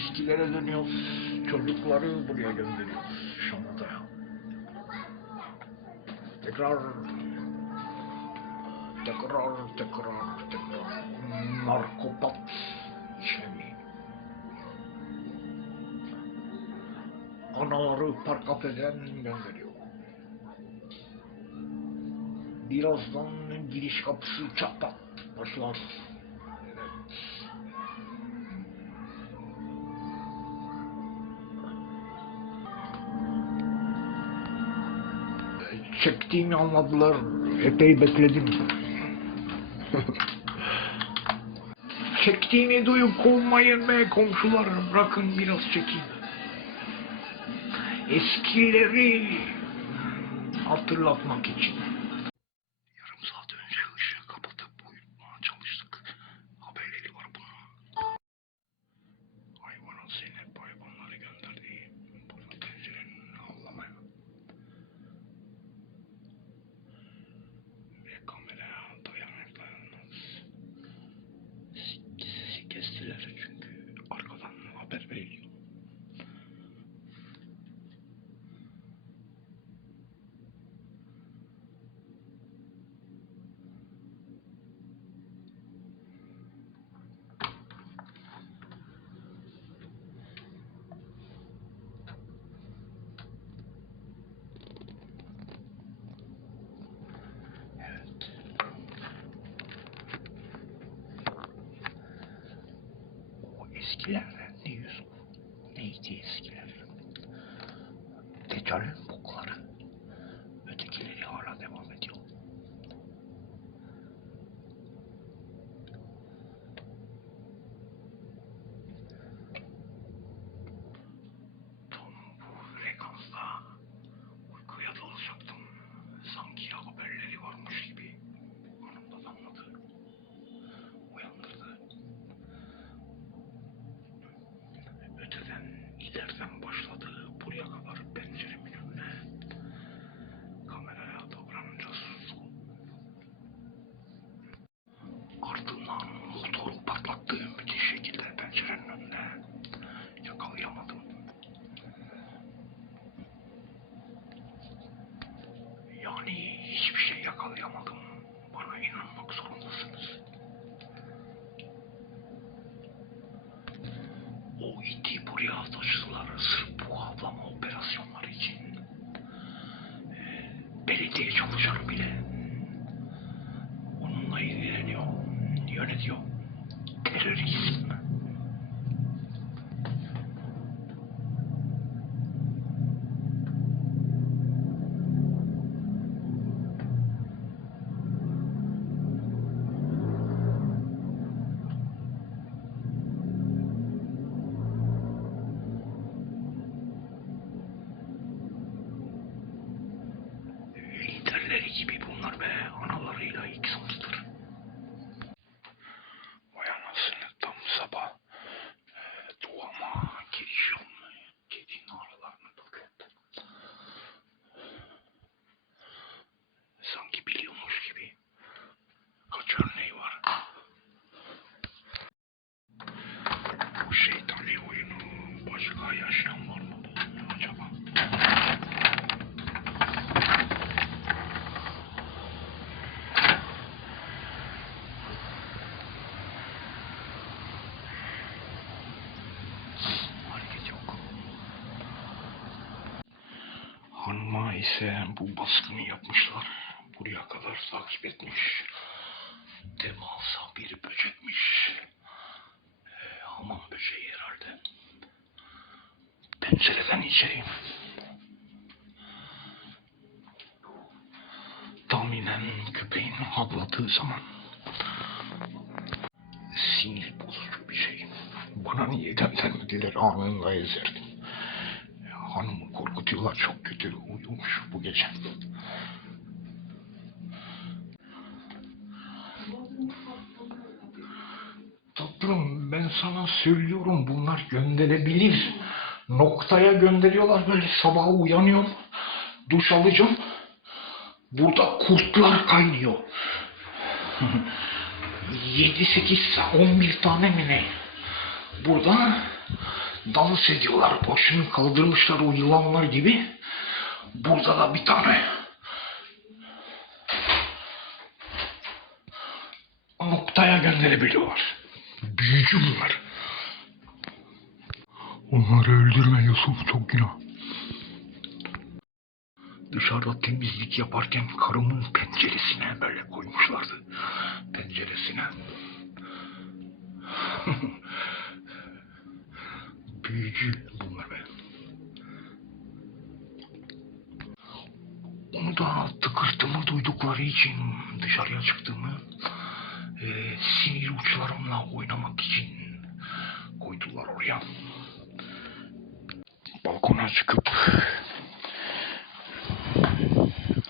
eskilere dönüyoruz. Çocukları buraya gönderiyoruz Şamata'ya. Tekrar tekrar tekrar tekrar narkopat işlemi. Anaları park kafeden gönderiyor. Birazdan giriş kapısı çapat başlar. Çektiğimi anladılar. Epey bekledim. Çektiğini duyup kovmayın be komşular. Bırakın biraz çekeyim. Eskileri hatırlatmak için. Eskilerden ne Yusuf? Neydi eskiler? Deccal'in hiçbir şey yakalayamadım. Bana inanmak zorundasınız. O iti buraya taşıdılar sırf Hanıma ise bu baskını yapmışlar. Buraya kadar takip etmiş. Devasa bir böcekmiş. Ee, hamam böceği herhalde. Pencereden içeri. Tahminen köpeğin havladığı zaman sinir bozucu bir şey. Bana niye göndermediler anında ezerdim. Hanımı korkutuyorlar çok kötü uyumuş bu gece. Tatlım ben sana söylüyorum bunlar gönderilebilir. Noktaya gönderiyorlar böyle sabah uyanıyorum. Duş alacağım. Burada kurtlar kaynıyor. 7 8 11 tane mi ne? Burada dans ediyorlar. Başını kaldırmışlar o yılanlar gibi. Burada da bir tane noktaya gönderebiliyorlar. Büyücü bunlar. Onları öldürme Yusuf çok günah. Dışarıda temizlik yaparken karımın penceresine böyle koymuşlardı. Penceresine. Büyücü bunlar be. Onu da tıkırtımı duydukları için dışarıya çıktığımı e, sinir uçlarımla oynamak için koydular oraya. Balkona çıkıp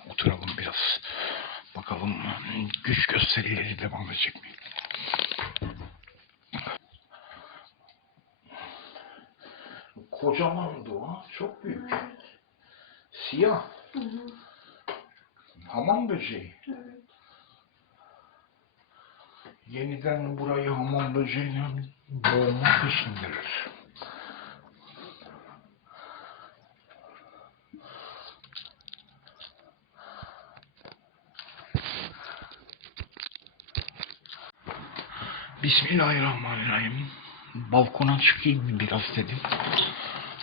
oturalım biraz. Bakalım güç gösterileri devam edecek mi? Kocamandı o. Çok büyük. Siyah. Hamam böceği. Yeniden burayı hamam böceğiyle boğma peşindeler. Bismillahirrahmanirrahim. Balkona çıkayım biraz dedim.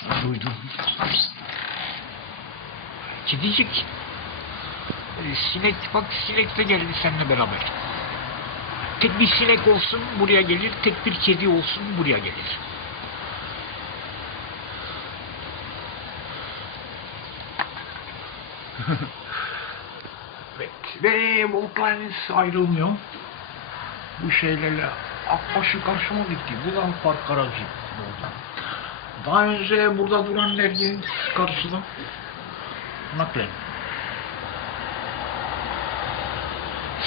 Duydum. Gidecek. Ee, Sinek bak sinek de geldi seninle beraber. Tek bir sinek olsun buraya gelir, tek bir kedi olsun buraya gelir. evet. Ve Volkswagen ayrılmıyor. Bu şeylerle Akbaşı karşıma gitti. Bu da park garajı oldu. Daha önce burada duran evin karşıda naklen.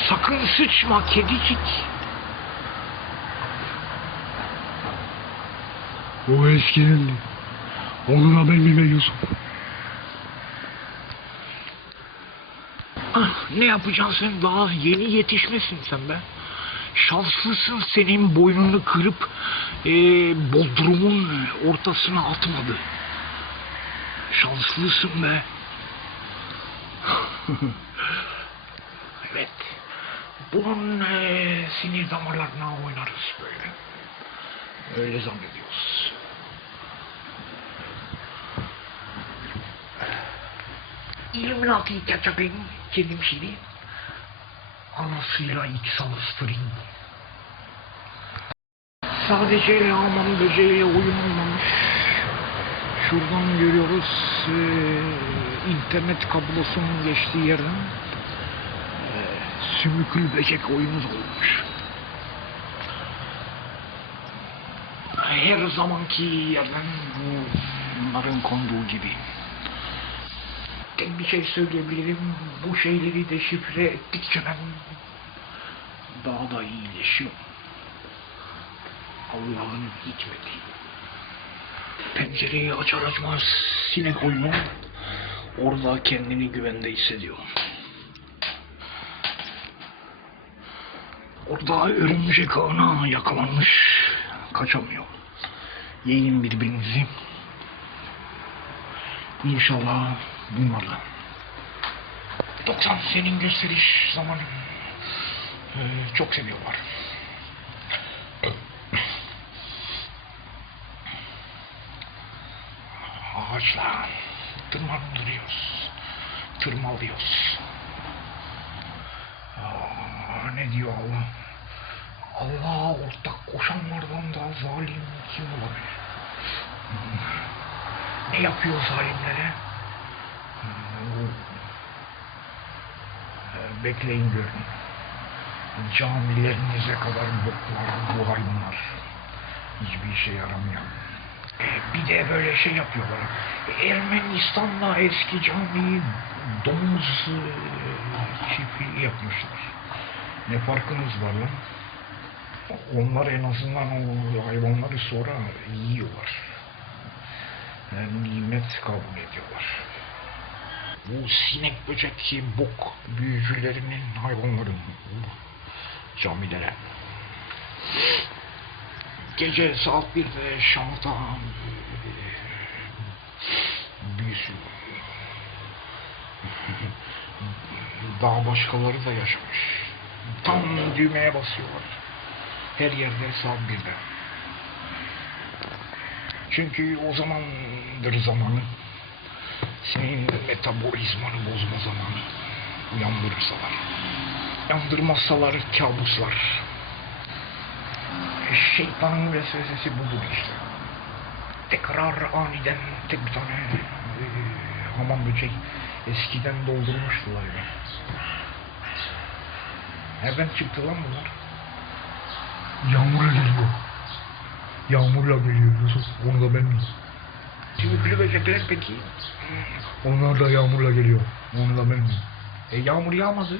Sakın sıçma kedicik. O eskinin. Onun haberini ver Yusuf. Ah, ne yapacaksın sen? Daha yeni yetişmesin sen be. Şanslısın senin boynunu kırıp eee bodrumun ortasına atmadı. Şanslısın be. evet. Bunun eee, sinir damarlarına oynarız böyle. Öyle zannediyoruz. Illuminati kaçakayım kendim şimdi. Anasıyla iç salıştırayım. Sadece hamam böceğiyle olmamış. Şuradan görüyoruz eee, internet kablosunun geçtiği yerden eee, sümüklü böcek oyunumuz olmuş. Her zamanki yerden bunların konduğu gibi. Tek bir şey söyleyebilirim. Bu şeyleri deşifre ettikçe ben daha da iyileşiyorum. Allah'ın hikmeti. Pencereyi açar açmaz sinek oyunu. Orada kendini güvende hissediyor. Orada örümcek ağına yakalanmış. Kaçamıyor. Yiyin birbirinizi. İnşallah bunlarla. 90 senin gösteriş zamanı. Ee, çok seviyorlar. Ağaçla tırmandırıyoruz. Tırmalıyoruz. Aa, ne diyor Allah? Allah'a ortak koşanlardan daha zalim kim olabilir? Ne yapıyor zalimlere? Ee, Bekleyin görün. Camilerinize kadar boklar bu hayvanlar. Hiçbir işe yaramıyor. Bir de böyle şey yapıyorlar. Ermenistan'la eski camiyi domuz e, çiftliği yapmışlar. Ne farkınız var lan? Onlar en azından o hayvanları sonra yiyorlar. Yani nimet kabul ediyorlar. Bu sinek böcek bok büyücülerinin hayvanların camilere. Gece saat 1'de Şam'da büyüsü. Daha başkaları da yaşamış. Tam düğmeye basıyorlar. Her yerde saat birde. Çünkü o zamandır zamanı. Senin metabolizmanı bozma zamanı. Uyandırırsalar. Uyandırmazsalar kabuslar. Şeytanın vesvesesi budur işte. Tekrar aniden tek bir tane e, hamam böcek eskiden doldurmuştular ya. Nereden çıktı lan bunlar? Yağmurla geliyor. Yağmurla geliyor Yusuf. Onu da ben bileyim. Sümüklü böcekler peki? Onlar da yağmurla geliyor. Onu da bileyim. E yağmur yağmadı.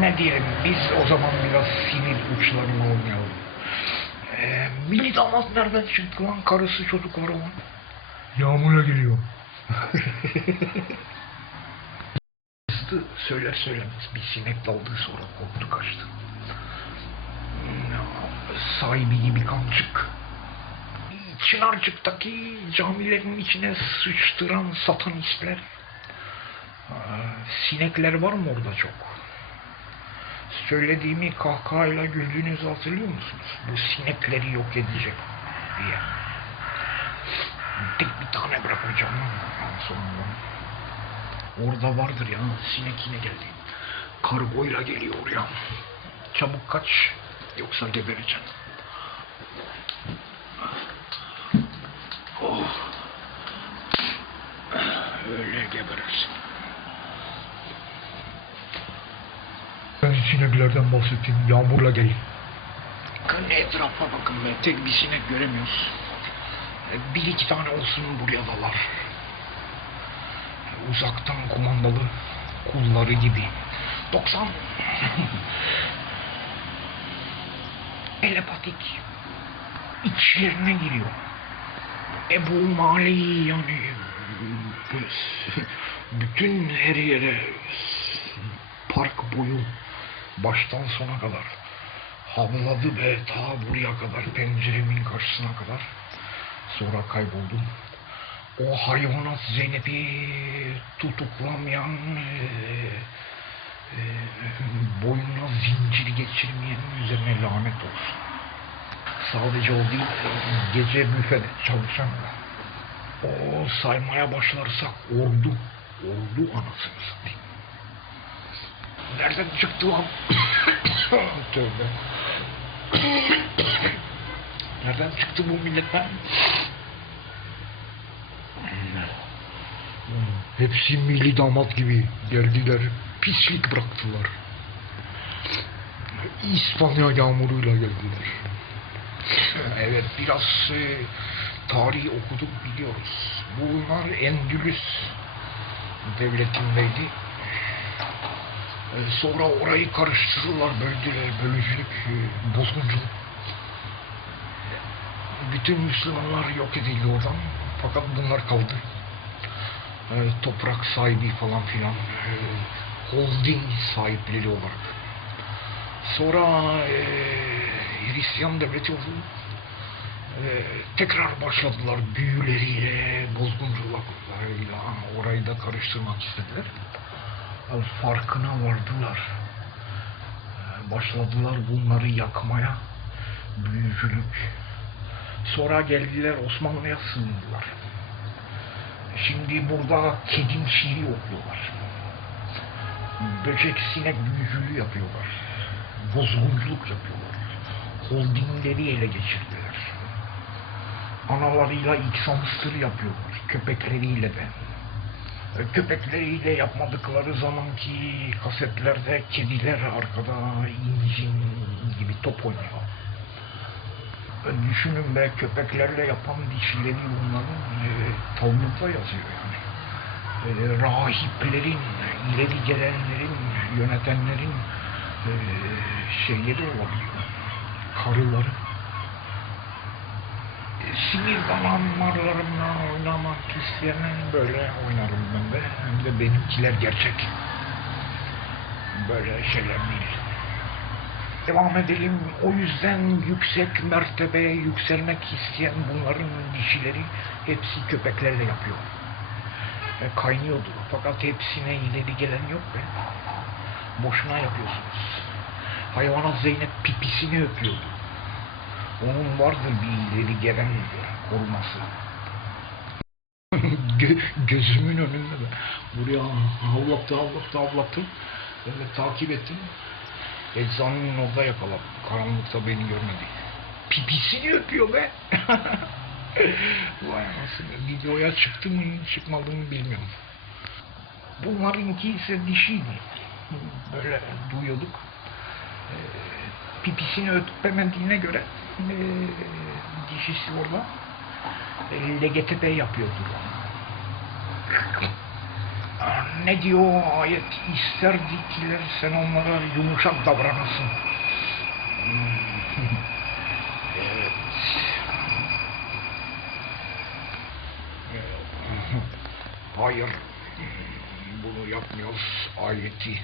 Ne diyelim biz o zaman biraz sinir uçlarına oynayalım. E, milli damat nereden çıktı lan? Karısı çocukları olan. Yağmurla geliyor. Söyler söylemez bir sinek daldı sonra korktu kaçtı. Sahibi gibi kancık. Çınarcık'taki camilerin içine sıçtıran satanistler. Aa, Sinekler var mı orada çok? Söylediğimi kahkahayla güldüğünüzü hatırlıyor musunuz? Bu sinekleri yok edecek diye. Tek bir tane bırakacağım en sonunda. Orada vardır ya sinek yine geldi. Kargoyla geliyor ya. Çabuk kaç yoksa gebereceksin. Oh. Öyle geberirsin. Ben sineklerden bahsettim. Yağmurla gelin. Bakın etrafa bakın be. Tek bir sinek göremiyoruz. E, Bir iki tane olsun buraya dalar. Uzaktan kumandalı kulları gibi. 90 Telepatik içlerine giriyor. Ebu Mali yani bütün her yere park boyu baştan sona kadar havladı ve ta buraya kadar penceremin karşısına kadar sonra kayboldum. O hayvanat Zeynep'i tutuklamayan eee, eee, boynuna zincir geçirmeyenin üzerine lanet olsun. Sadece o değil, gece büfede çalışan o saymaya başlarsak ordu, ordu anasını satayım. Nereden çıktı lan? Tövbe. Nereden çıktı bu milletler? Hepsi milli damat gibi geldiler. Pislik bıraktılar. İspanya yağmuruyla geldiler. Evet biraz e, tarih okuduk biliyoruz. Bunlar Endülüs devletindeydi. Sonra orayı karıştırırlar, böldüler, bölücülük, e, bozgunculuk. Bütün Müslümanlar yok edildi oradan. Fakat bunlar kaldı. E, toprak sahibi falan filan. e, holding sahipleri olarak. Sonra Hristiyan devleti oldu. E, tekrar başladılar büyüleriyle, bozgunculuklarıyla orayı da karıştırmak istediler. Farkına vardılar. E, başladılar bunları yakmaya. Büyücülük. Sonra geldiler Osmanlı'ya sığındılar. Şimdi burada kedim şiiri okuyorlar. Böcek sinek büyücülüğü yapıyorlar. Bozgunculuk yapıyorlar. Holdingleri ele geçirdiler. Analarıyla iç hamster yapıyorlar. Köpekleriyle de. Köpekleriyle yapmadıkları zamanki kasetlerde kediler arkada incin gibi top oynuyor. Düşünün be köpeklerle yapan dişileri bunların e, Talmud'da yazıyor yani. E, rahiplerin, ileri gelenlerin, yönetenlerin e, şeyleri olabiliyor. Karıları. Sinir damarlarımla oynamak isteyen böyle oynarım ben de. Hem de benimkiler gerçek. Böyle şeyler değil. Devam edelim. O yüzden yüksek mertebeye yükselmek isteyen bunların dişileri hepsi köpeklerle yapıyor. E, kaynıyordu. Fakat hepsine ileri gelen yok be. Boşuna yapıyorsunuz. Hayvanat Zeynep pipisini öpüyordu. Onun vardır bir ileri gelen koruması. Gö- gözümün önünde de. Buraya havlattı havlattı havlattı. Ben de takip ettim. Eczanenin orada yakaladım. Karanlıkta beni görmedi. Pipisini öpüyor be. Vay anasını. Videoya çıktı mı çıkmadı mı bilmiyorum. Bunlarınki ise dişiydi. Böyle duyuyorduk. Ee, pipisini öpemediğine göre ee, dişisi orada e, LGTB yapıyordu. Ne diyor ayet? İsterdikiler sen onlara yumuşak davranasın. Hmm. evet. Hayır. Bunu yapmıyoruz. Ayeti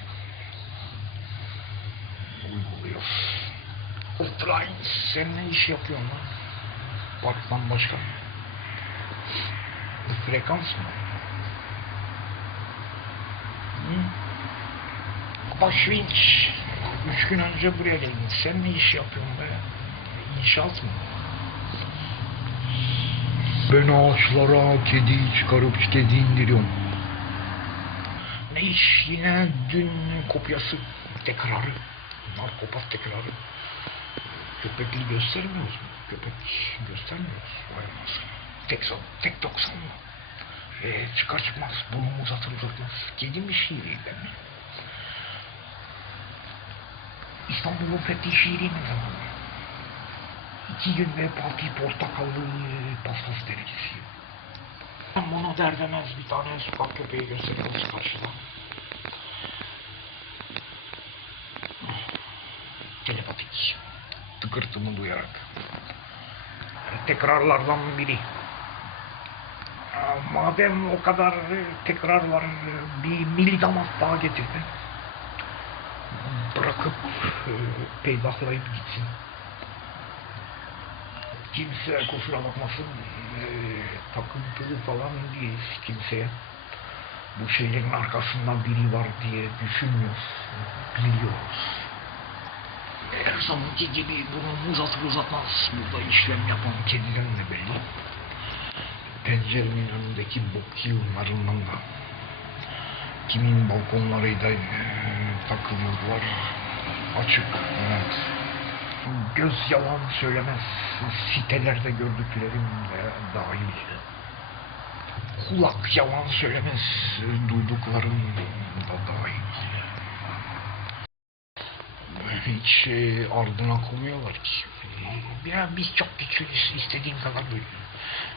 uyguluyoruz. Ultrain sen ne iş yapıyorsun lan? Parktan başka. Frekans mı? Hı? Başvinç. Üç gün önce buraya geldin. Sen ne iş yapıyorsun be? İnşaat mı? Ben ağaçlara kedi çıkarıp kedi indiriyorum. Ne iş? Yine dün kopyası tekrarı. Narkopat tekrarı. Köpekli göstermiyoruz mu? Köpek göstermiyoruz. Vay anasını. Tek, son, tek 90 mı? Ee, çıkar çıkmaz burnum uzatır uzatmaz. Kedi mi şiiri ben mi? İstanbul'un fethi şiiri ne zaman? İki gün ve parti portakallı paspas derecesi. Bunu derdemez bir tane sokak köpeği gösteriyoruz karşıda. Telepatik. Tıkırtımı duyarak. Tekrarlardan biri. Madem o kadar tekrar var, bir milli damat daha getirdi. Bırakıp e, peydahlayıp gitsin. Kimse kusura bakmasın e, takıntılı falan değiliz kimseye. Bu şeylerin arkasında biri var diye düşünmüyoruz. Biliyoruz. Her zamanki gibi bunu uzatır uzatmaz burada işlem yapan kediden de belli. Pencerenin önündeki bok yığınlarından da kimin balkonlarıyla e, takılıyorlar açık evet. Göz yalan söylemez sitelerde gördüklerim de dahil. Kulak yalan söylemez duyduklarım da dahil. Hiç e, ardına koymuyorlar ki. Ya biz çok güçlüyüz istediğin kadar duy.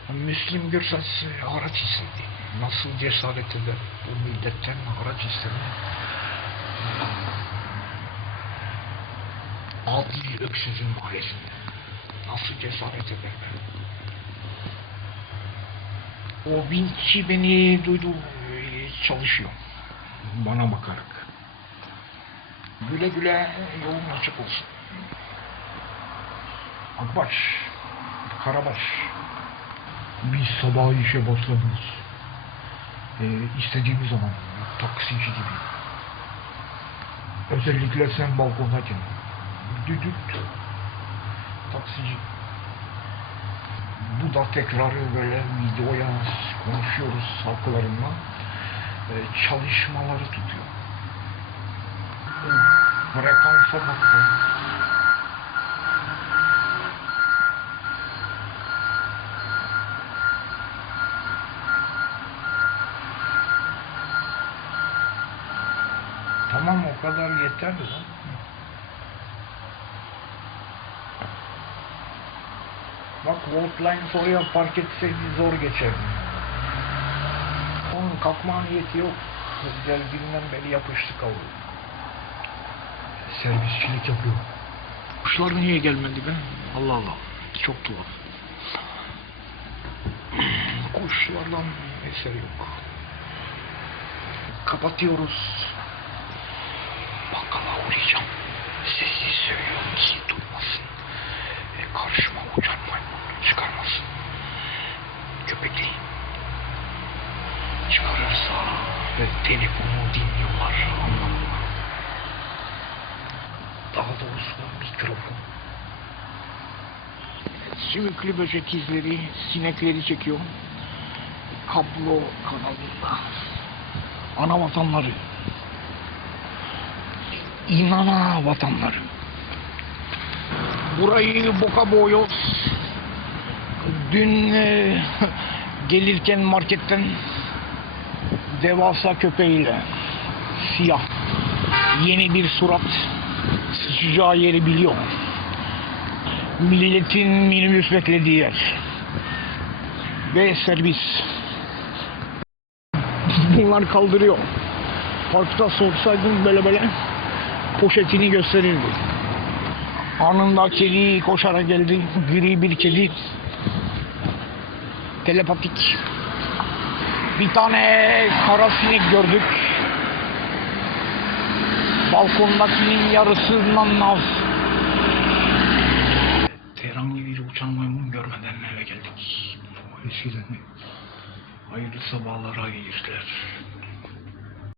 Müslim Gürses haraç istedi. Nasıl cesaret eder bu milletten haraç isteme? Adil öksüzün mahallesinde. Nasıl cesaret ederler? O vinççi beni duydu e, çalışıyor. Bana bakarak. Güle güle yolun açık olsun. Akbaş, Karabaş. Biz sabah işe başladınız. Ee, istediğimiz zaman taksici gibi. Özellikle sen balkondayken. Düdük. Taksici. Bu da tekrarı böyle videoya konuşuyoruz halklarımla. Ee, çalışmaları tutuyor. Frekansa bakın. Tamam o kadar yeterli lan. Bak Voltline oraya park etseydi zor geçerdi. Onun kalkma niyeti yok. Geldiğinden beri yapıştı kaldı. Servisçilik yapıyor. Kuşlar niye gelmedi be? Allah Allah. Çok tuhaf. Kuşlardan eser yok. Kapatıyoruz. Bakkala uğrayacağım. Sessiz seviyorum ki duymasın. E, karşıma uçan maymun çıkarmasın. Köpekleyin. Çıkarırsa ve telefonu dinliyorlar anlamına. Daha doğrusu mikrofon. Sümüklü böcek izleri sinekleri çekiyor. Kablo kanalında. Ana vatanları. İnana vatanları. Burayı boka boğuyoruz. Dün e, gelirken marketten devasa köpeğiyle siyah yeni bir surat sıçacağı yeri biliyor. Milletin minibüs beklediği yer. Ve servis. Bunlar kaldırıyor. Parkta sorsaydım böyle böyle poşetini gösterirdi. Anında kedi koşarak geldi. Gri bir kedi. Telepatik. Bir tane kara sinek gördük. Balkondakinin yarısından az. Herhangi bir uçan maymun görmeden eve geldik. Eskiden hayırlı sabahlar hayırlar.